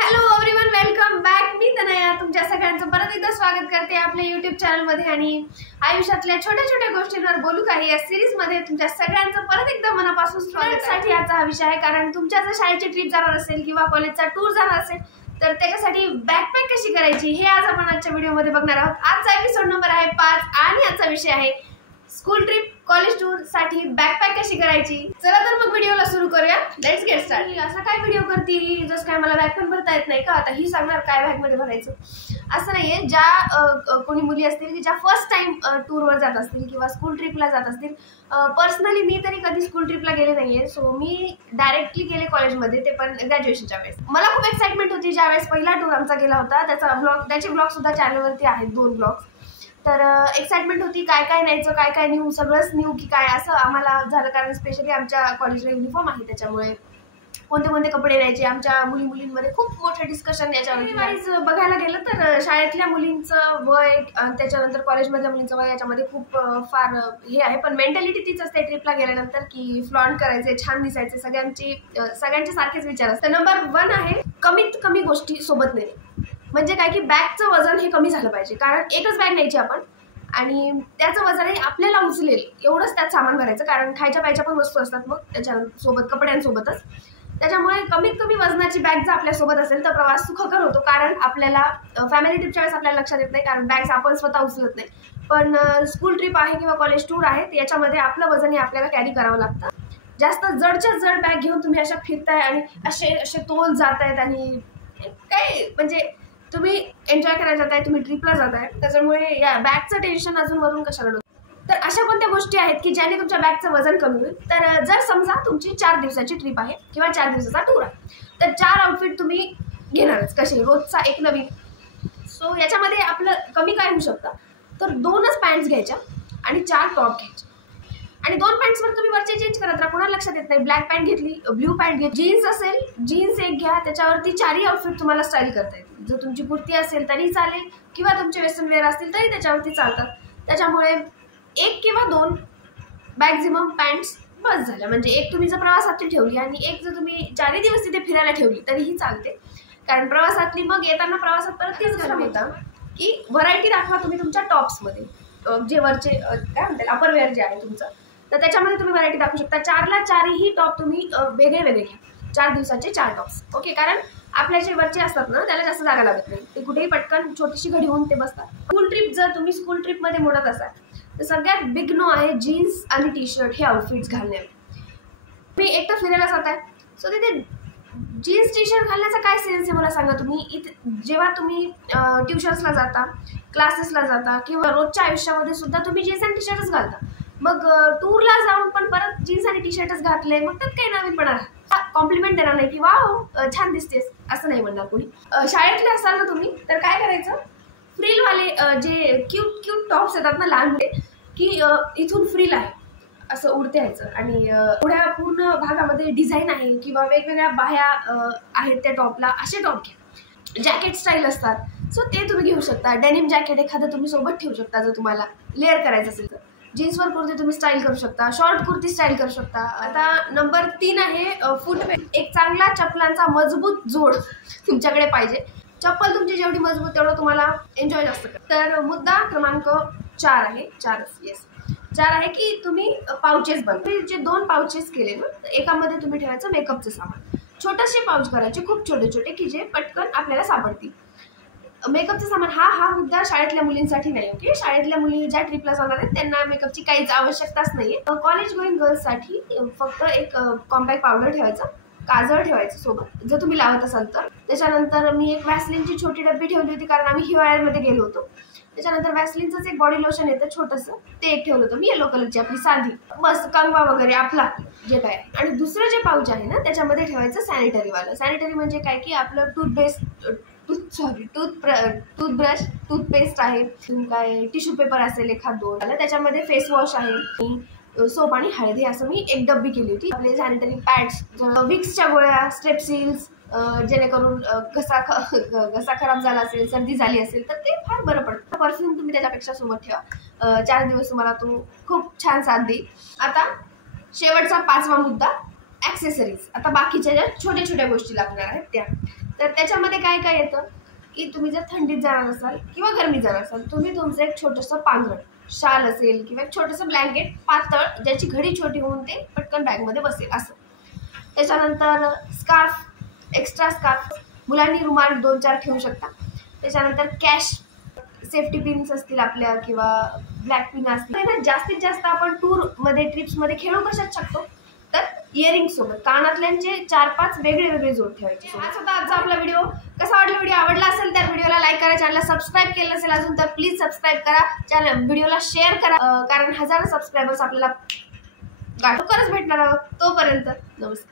Hello everyone, welcome back. मी तनया तुमच्या सगळ्यांचं परत एकदा स्वागत करते आपल्या YouTube चॅनलमध्ये आणि आयुष्यातल्या छोट्या छोट्या गोष्टींवर बोलू काही या सिरीज मध्ये तुमच्या सगळ्यांचं परत एकदा मनापासून स्वागतासाठी आजचा हा विषय आहे. कारण तुमच्या जर शाळेची ट्रिप जाणार असेल किंवा कॉलेजचा टूर जाणार असेल तर त्याच्यासाठी बॅकपॅक कशी करायची हे आज आपण आजच्या व्हिडिओमध्ये बघणार आहोत. आजचा एपिसोड नंबर आहे 5 आणि आजचा विषय आहे स्कूल ट्रिप कॉलेज टूर साठी बॅकपॅक कशी करायची. चला तर मग व्हिडिओला सुरू करूया. Let's get start. असं काय व्हिडिओ करते जसं काय मला बॅग पण भरता येत नाही का, आता ही सांगणार काय बॅग मध्ये भरायचं असं नाहीये. ज्या कोणी मुली असतील की ज्या फर्स्ट टाइम टूरवर जात असतील किंवा स्कूल ट्रिपला जात असतील, पर्सनली मी तरी कधी स्कूल ट्रिपला गेले नाहीये. सो मी डायरेक्टली गेले कॉलेजमध्ये, ते पण ग्रॅज्युएशनच्या वेळेस. मला खूप एक्साइटमेंट होती ज्यावेळेस पहिला टूर आमचा गेला होता. त्याचे ब्लॉग सुद्धा चॅनलवरती आहेत, 2 ब्लॉग्स. तर एक्साइटमेंट होती काय काय न्यायचं, काय काय न्यू, सगळंच न्यू की काय असं आम्हाला झालं. कारण स्पेशली आमच्या कॉलेजला युनिफॉर्म आहे, त्याच्यामुळे कोणते कोणते कपडे न्यायचे आमच्या मुलींमध्ये खूप मोठं डिस्कशन याच्यावरती. वाईज बघायला गेलं तर शाळेतल्या मुलींचं वय त्याच्यानंतर कॉलेजमधल्या मुलींचं वय याच्यामध्ये खूप फार हे आहे. पण मेंटॅलिटी तीच असते ट्रिपला गेल्यानंतर की फ्लॉन्ट करायचे, छान दिसायचे, सगळ्यांचे सारखेच विचार असतात. नंबर 1 आहे कमीत कमी गोष्टी सोबत नेणे. म्हणजे काय की बॅगचं वजन हे कमी झालं पाहिजे. कारण एकच बॅग न्यायची आपण आणि त्याचं वजन हे आपल्याला उचलेल एवढंच त्यात सामान भरायचं. कारण खायच्या प्यायच्या पण वस्तू असतात मग त्याच्यासोबत, कपड्यांसोबतच. त्याच्यामुळे कमीत कमी वजनाची बॅग जर आपल्यासोबत असेल तर प्रवास सुखकर होतो. कारण आपल्याला फॅमिली ट्रिपच्या वेळेस आपल्याला लक्षात येत नाही, कारण बॅग्स आपण स्वतः उचलत नाही. पण स्कूल ट्रिप आहे किंवा कॉलेज टूर आहे याच्यामध्ये आपलं वजन हे आपल्याला कॅरी करावं लागतं. जास्त जडच्या जड बॅग घेऊन तुम्ही अशा फिरताय आणि असे तोल जात आहेत आणि काय म्हणजे तुम्ही एन्जॉय करायला जाताय, तुम्ही ट्रिपला जाताय, त्याच्यामुळे या बॅगचं टेन्शन अजून वरून कशाला नको. तर अशा कोणत्या गोष्टी आहेत की ज्याने तुमच्या बॅगचं वजन कमी होईल. तर जर समजा तुमची 4 दिवसाची ट्रिप आहे किंवा 4 दिवसाचा टूर आहे तर 4 आउटफिट तुम्ही घेणारच. कसे? रोजचा एक नवीन. सो याच्यामध्ये आपलं कमी काय होऊ शकतं तर 2च पॅन्ट्स घ्यायच्या आणि 4 टॉप घ्यायचे. आणि 2 पॅन्ट्सवर तुम्ही वरचे चेंज करत राहा, कोणाला लक्षात येत नाही. ब्लॅक पॅन्ट घेतली, ब्ल्यू पॅन्ट घेतली, जीन्स असेल जीन्स एक घ्या, त्याच्यावरती 4ही आउटफिट तुम्हाला स्टाईल करता येते. जर तुमची कुर्ती असेल तरी चालेल किंवा तुमचे वेस्टर्न वेअर असतील तरी त्याच्यावरती चालतात. त्याच्यामुळे 1 किंवा 2 मॅक्झिमम पॅन्ट्स बस झाल्या. म्हणजे एक तुम्ही जर प्रवासातली ठेवली आणि एक जर तुम्ही 4ही दिवस तिथे फिरायला ठेवली तरीही चालते. कारण प्रवासातली मग येताना प्रवासात परत तेच घालून येतं की व्हरायटी दाखवा तुम्ही तुमच्या टॉप्समध्ये. जे वरचे काय म्हणतात अपर वेअर जे आहे तुमचं, तर त्याच्यामध्ये तुम्ही व्हरायटी दाखवू शकता. 4ला 4ही टॉप तुम्ही वेगळे वेगळे घ्या. 4 दिवसाचे 4 टॉप्स. ओके. कारण आपल्या जे वरचे असतात ना त्याला जास्त जागा लागत नाही, ते कुठेही पटकन छोटीशी घडी होऊन ते बसतात. स्कूल ट्रिप जर तुम्ही स्कूल ट्रिपमध्ये मोडत असाल तर सगळ्यात बिग नो आहे जीन्स आणि टी-शर्ट हे आउटफिट्स घालणे. तुम्ही एकटं फिरायला जाताय सो तिथे जीन्स टी-शर्ट घालण्याचा काय सेन्स आहे मला सांगा तुम्ही. जेव्हा तुम्ही ट्युशन्सला जाता, क्लासेसला जाता किंवा रोजच्या आयुष्यामध्ये सुद्धा तुम्ही जीन्स आणि टी-शर्टच घालता. मग टूरला जाऊन पण परत जीन्स आणि टी-शर्टच घातले मग त्यात काही नवीनपणा कॉम्प्लिमेंट देणार नाही की वाव छान दिसतेस असं नाही म्हणणार कोणी. शाळेतले असाल ना तुम्ही तर काय करायचं, फ्रिलवाले जे क्यूट टॉप्स येतात ना लहान मुले की इथून फ्रिल आहे असं उडते यायचं आणि एवढ्या पूर्ण भागामध्ये डिझाईन आहे किंवा वेगवेगळ्या बाह्या आहेत त्या टॉपला, असे टॉप घ्या. जॅकेट स्टाईल असतात सो ते तुम्ही घेऊ शकता. डेनिम जॅकेट एखादं तुम्ही सोबत ठेवू शकता जर तुम्हाला लेअर करायचं असेल तर. जीन्सवर कुर्ती तुम्ही स्टाईल करू शकता, शॉर्ट कुर्ती स्टाईल करू शकता. आता नंबर 3 आहे फुटवेअर. एक चांगला चप्पलांचा मजबूत जोड तुमच्याकडे पाहिजे. चप्पल तुमची जेवढी मजबूत तेवढं तुम्हाला एन्जॉय जास्त करा. तर मुद्दा क्रमांक 4 आहे, 4 आहे की तुम्ही पाउचेस बनवा. जे 2 पाउचेस केले ना तर एकामध्ये तुम्ही ठेवायचं मेकअपचं सामान. छोटेसे पाउच करायचे, खूप छोटे छोटे की जे पटकन आपल्याला सापडतील. मेकअपचं सामान हा मुद्दा शाळेतल्या मुलींसाठी नाही. ओके. शाळेतल्या मुली ज्या ट्रिपला जाणार आहेत त्यांना मेकअपची काहीच आवश्यकताच नाहीये. कॉलेज गोईंग गर्ल्ससाठी फक्त एक कॉम्पॅक्ट पावडर ठेवायचा, काजळ ठेवायचं सोबत जर तुम्ही लावत असाल तर. त्याच्यानंतर मी एक व्हॅसलिनची छोटी डब्बी ठेवली होती कारण आम्ही हिवाळ्यामध्ये गेलो होतो. त्याच्यानंतर व्हॅसलिनचंच एक बॉडी लोशन येतं छोटंसं, ते एक ठेवलं होतं मी, येलो कलरची आपली साधी, बस कंगवा वगैरे आपला जे काय. आणि दुसरं जे पाऊच आहे ना त्याच्यामध्ये ठेवायचं सॅनिटरीवालं. सॅनिटरी म्हणजे काय की आपलं टूथब्रश, टूथपेस्ट आहे, काय टिश्यू पेपर असेल एखाद 2, त्याच्यामध्ये फेस वॉश आहे, सोप आणि हळदी, असं मी एक डब्बी केली होती. आपले सॅनिटरी पॅड्स, विक्सच्या गोळ्या, स्ट्रेप्सिल्स, जेणेकरून घसा खराब झाला असेल, सर्दी झाली असेल तर ते फार बरं पडतं. परफ्यूम तुम्ही त्याच्यापेक्षा सोबत ठेवा. 4 दिवस तुम्हाला तो खूप छान साथ देईल. आता शेवटचा 5वा मुद्दा ॲक्सेसरीज. आता बाकीच्या ज्या छोट्या छोट्या गोष्टी लागणार आहेत त्या. तर त्याच्यामध्ये काय काय येतं की तुम्ही जर थंडीत जाणार असाल किंवा गरमीत जाणार असाल, तुम्ही तुमचं एक छोटंसं पांघरण, शाल असेल किंवा एक छोटंसं ब्लँकेट पातळ, ज्याची घडी छोटी होऊन ते पटकन बॅगमध्ये बसेल असं. त्याच्यानंतर स्कार्फ, एक्स्ट्रा स्कार्फ, मुलांनी रुमाल 2-4 ठेवू शकता. त्याच्यानंतर कॅश, सेफ्टी पिन्स असतील आपल्या किंवा ब्लॅक पिन असतील. जास्तीत जास्त आपण टूरमध्ये, ट्रिप्समध्ये खेळू कशात शकतो, तर इयरिंग सोबत कानातल्यांचे 4-5 वेगळे जोड ठेवायचे. हाच होता आजचा आपला व्हिडिओ. कसा वाटला व्हिडिओ? आवडला असेल तर व्हिडिओला लाईक करा, चॅनलला सबस्क्राईब केलं नसेल अजून तर प्लीज सबस्क्राईब करा, व्हिडिओला शेअर करा, कारण 1000 सबस्क्रायबर्स आपल्याला लवकरच भेटणार आहोत. तोपर्यंत नमस्कार.